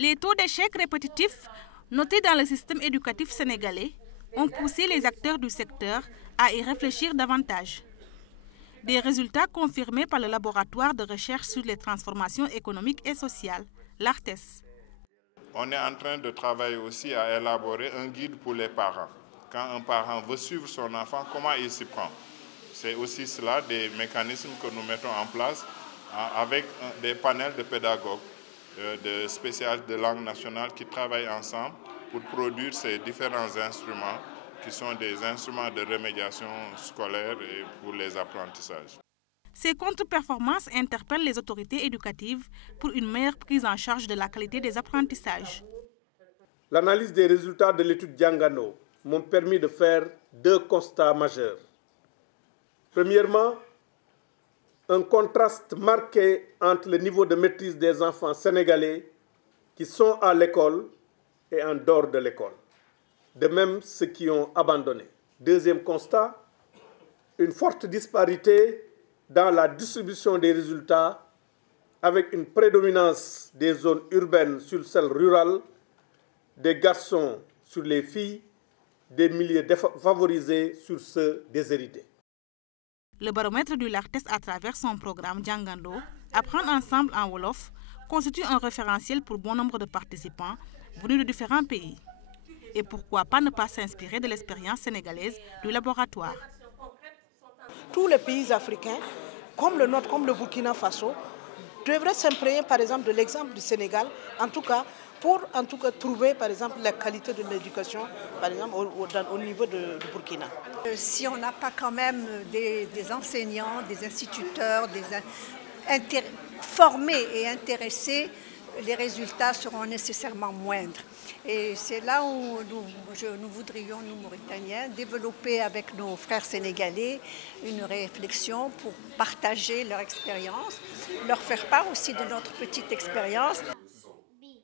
Les taux d'échec répétitifs notés dans le système éducatif sénégalais ont poussé les acteurs du secteur à y réfléchir davantage. Des résultats confirmés par le laboratoire de recherche sur les transformations économiques et sociales, l'ARTES. On est en train de travailler aussi à élaborer un guide pour les parents. Quand un parent veut suivre son enfant, comment il s'y prend? C'est aussi cela des mécanismes que nous mettons en place avec des panels de pédagogues, de spécialistes de langue nationale qui travaillent ensemble pour produire ces différents instruments qui sont des instruments de remédiation scolaire et pour les apprentissages. Ces contre-performances interpellent les autorités éducatives pour une meilleure prise en charge de la qualité des apprentissages. L'analyse des résultats de l'étude Diangano m'ont permis de faire deux constats majeurs. Premièrement, un contraste marqué entre le niveau de maîtrise des enfants sénégalais qui sont à l'école et en dehors de l'école. De même, ceux qui ont abandonné. Deuxième constat, une forte disparité dans la distribution des résultats avec une prédominance des zones urbaines sur celles rurales, des garçons sur les filles, des milieux défavorisés sur ceux déshérités. Le baromètre de l'ARTES à travers son programme Diangando, Apprendre ensemble en Wolof, constitue un référentiel pour bon nombre de participants venus de différents pays. Et pourquoi pas ne pas s'inspirer de l'expérience sénégalaise du laboratoire? Tous les pays africains, comme le nôtre, comme le Burkina Faso, devraient s'imprégner par exemple de l'exemple du Sénégal, pour trouver par exemple la qualité de l'éducation par exemple au niveau du Burkina. Si on n'a pas quand même des enseignants, des instituteurs, formés et intéressés, les résultats seront nécessairement moindres. Et c'est là où nous voudrions, nous Mauritaniens, développer avec nos frères sénégalais une réflexion pour partager leur expérience, leur faire part aussi de notre petite expérience.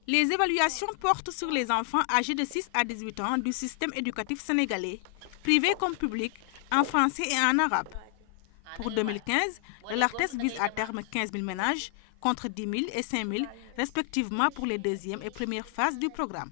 Les évaluations portent sur les enfants âgés de 6 à 18 ans du système éducatif sénégalais, privé comme public, en français et en arabe. Pour 2015, l'ARTES vise à terme 15 000 ménages, contre 10 000 et 5 000, respectivement pour les deuxième et première phases du programme.